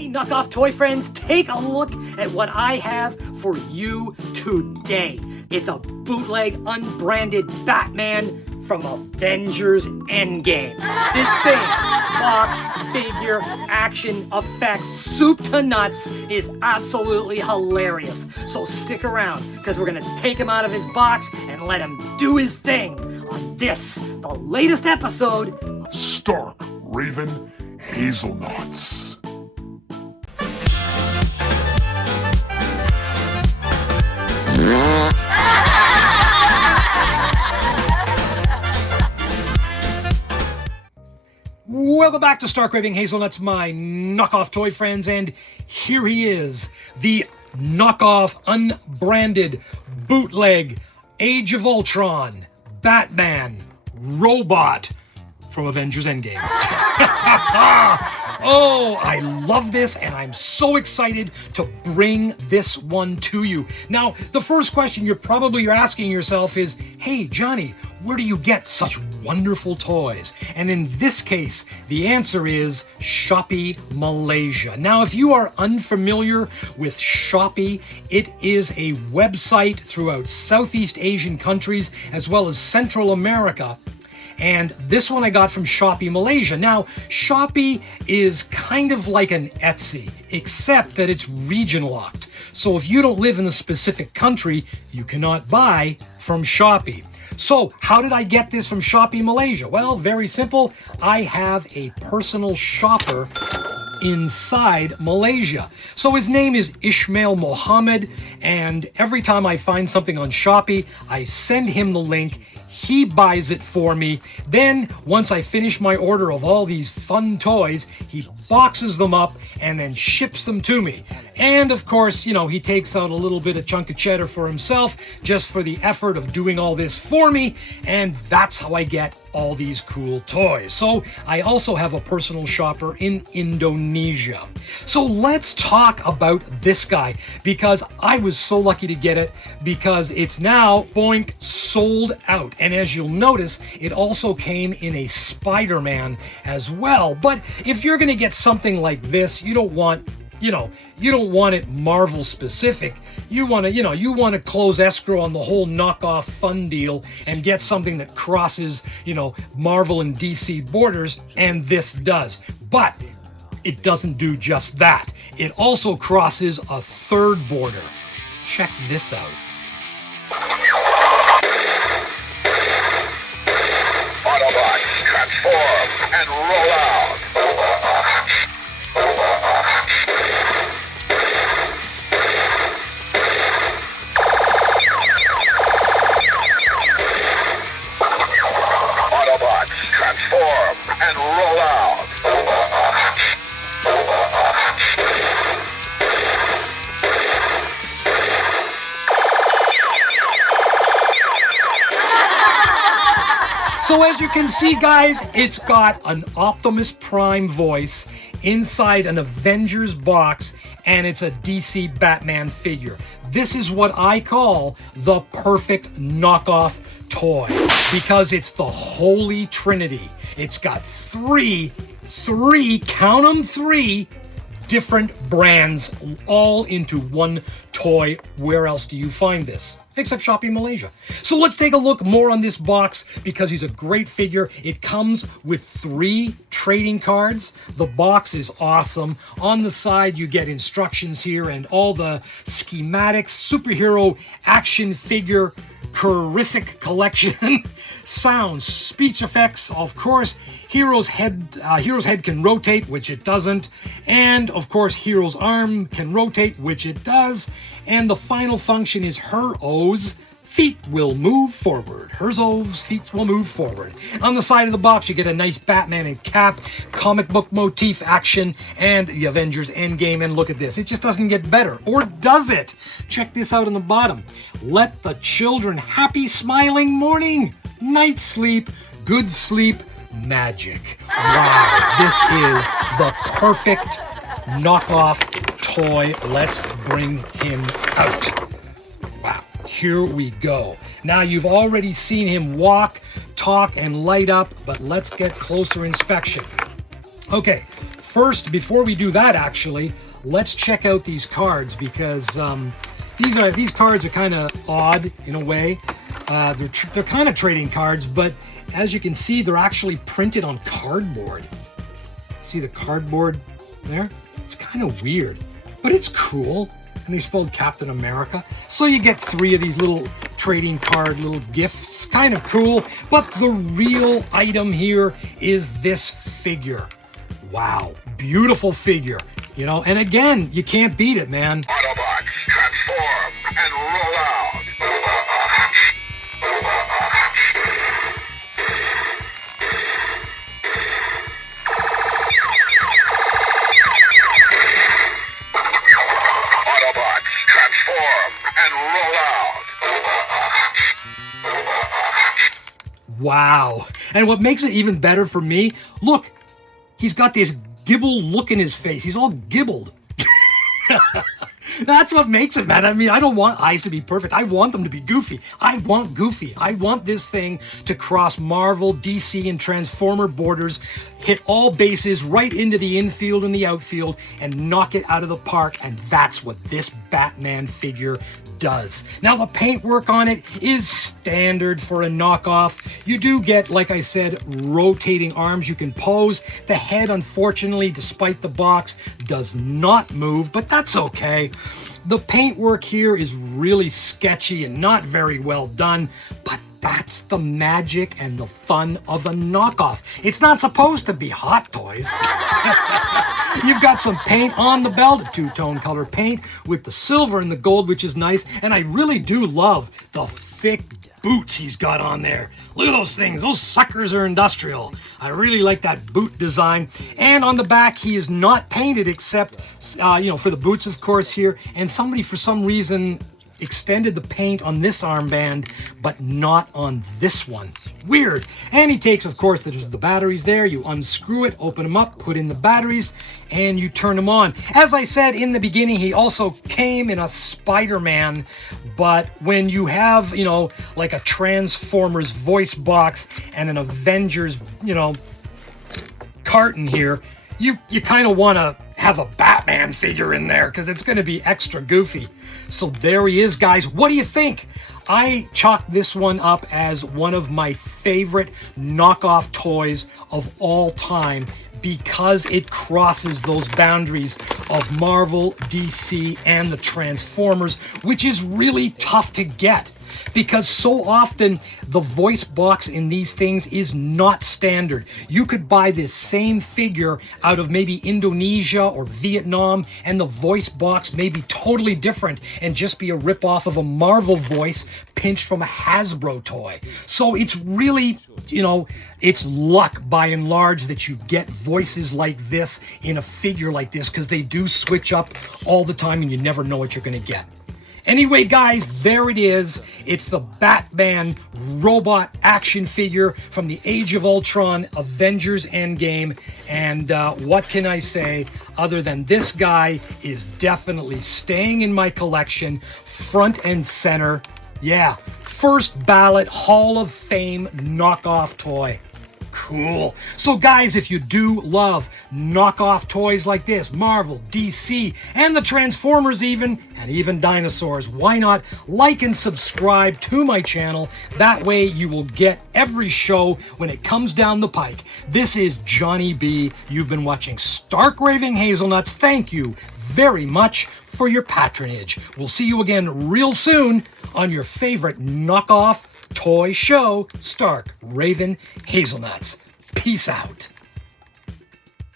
Hey, Knockoff toy friends, take a look at what I have for you today. It's a bootleg, unbranded Batman from Avengers ENDGAME. This thing, box, figure, action, effects, soup to nuts, is absolutely hilarious. So stick around, because we're gonna take him out of his box and let him do his thing on this, the latest episode of Stark Raven Hazelnuts. Welcome back to Stark Raving Hazelnuts, my knockoff toy friends, and here he is, the knockoff, unbranded, bootleg, Age of Ultron, Batman, robot from Avengers ENDGAME. Oh, I love this, and I'm so excited to bring this one to you. Now, the first question you're asking yourself is, hey, Johnny, where do you get such wonderful toys? And in this case, the answer is Shopee Malaysia. Now, if you are unfamiliar with Shopee, it is a website throughout Southeast Asian countries as well as Central America. And this one I got from Shopee Malaysia. Now, Shopee is kind of like an Etsy, except that it's region locked. So if you don't live in a specific country, you cannot buy from Shopee. So how did I get this from Shopee Malaysia? Well, very simple. I have a personal shopper inside Malaysia. So his name is Ismail Mohammed, and every time I find something on Shopee, I send him the link. He buys it for me. Then, once I finish my order of all these fun toys, he boxes them up and then ships them to me. And of course, you know, he takes out a little bit of chunk of cheddar for himself just for the effort of doing all this for me. And that's how I get all these cool toys. So I also have a personal shopper in Indonesia. So let's talk about this guy, because I was so lucky to get it, because it's now, boink, sold out. And as you'll notice, it also came in a Spider-Man as well. But if you're gonna get something like this, you don't want it Marvel specific. You want to close escrow on the whole knockoff fun deal and get something that crosses, Marvel and DC borders, and this does. But it doesn't do just that. It also crosses a third border. Check this out. Autobots, transform and roll out. Transform and roll out. So as you can see, guys, it's got an Optimus Prime voice inside an Avengers box, and it's a DC Batman figure. This is what I call the perfect knockoff toy, because it's the holy trinity. It's got three, count them, three different brands all into one toy. Where else do you find this? Except Shopee Malaysia. So let's take a look more on this box, because he's a great figure. It comes with 3 trading cards. The box is awesome. On the side, you get instructions here and all the schematics, superhero action figure, Kurisic collection, sounds, speech effects, of course. Hero's head can rotate, which it doesn't, and of course Hero's arm can rotate, which it does, and the final function is her O's feet will move forward. Her O's feet will move forward. On the side of the box, you get a nice Batman and Cap, comic book motif action, and the Avengers ENDGAME, and look at this. It just doesn't get better, or does it? Check this out on the bottom. Let the children happy smiling morning, night sleep, good sleep, magic. Wow, this is the perfect knockoff toy. Let's bring him out. Wow, here we go. Now, you've already seen him walk, talk, and light up, but let's get closer inspection. Okay, first, before we do that, actually, let's check out these cards because these cards are kind of odd in a way. They're kind of trading cards, but as you can see, they're actually printed on cardboard. See the cardboard there? It's kind of weird, but it's cool. And they spelled Captain America. So you get 3 of these little trading card little gifts. It's kind of cool, but the real item here is this figure. Wow, beautiful figure. You know, and again, you can't beat it, man. Autobots, transform and roll out. Autobots, transform and roll out. Wow. And what makes it even better for me, look, he's got this gibble look in his face. He's all gibbled. That's what makes it, man. I mean, I don't want eyes to be perfect. I want them to be goofy. I want goofy. I want this thing to cross Marvel, DC, and Transformer borders, hit all bases right into the infield and the outfield, and knock it out of the park. And that's what this Batman figure does. Now, the paintwork on it is standard for a knockoff. You do get, like I said, rotating arms you can pose. The head, unfortunately, despite the box, does not move, but that's okay. The paintwork here is really sketchy and not very well done, but that's the magic and the fun of a knockoff. It's not supposed to be Hot Toys. You've got some paint on the belt, a two-tone color paint with the silver and the gold, which is nice. And I really do love the thick boots he's got on there. Look at those things. Those suckers are industrial. I really like that boot design. And on the back, he is not painted except, for the boots, of course, here. And somebody, for some reason, extended the paint on this armband, but not on this one. Weird. And he takes, of course, there's the batteries there. You unscrew it, open them up, put in the batteries, and you turn them on. As I said in the beginning, he also came in a Spider-Man, but when you have, like a Transformers voice box and an Avengers, carton here, you kind of want to have a Batman figure in there because it's going to be extra goofy. So there he is, guys. What do you think? I chalked this one up as one of my favorite knockoff toys of all time because it crosses those boundaries of Marvel, DC, and the Transformers, which is really tough to get. Because so often the voice box in these things is not standard. You could buy this same figure out of maybe Indonesia or Vietnam, and the voice box may be totally different and just be a ripoff of a Marvel voice pinched from a Hasbro toy. So it's really, it's luck by and large that you get voices like this in a figure like this, because they do switch up all the time and you never know what you're going to get. Anyway, guys, there it is. It's the Batman robot action figure from the Age of Ultron Avengers Endgame. And what can I say other than this guy is definitely staying in my collection, front and center. Yeah, first ballot Hall of Fame knockoff toy. Cool. So guys, if you do love knockoff toys like this, Marvel, DC, and the Transformers and even dinosaurs, why not like and subscribe to my channel? That way you will get every show when it comes down the pike. This is Johnny B. You've been watching Stark Raving Hazelnuts. Thank you very much for your patronage. We'll see you again real soon on your favorite knockoff toy show, Stark Raven Hazelnuts. Peace out.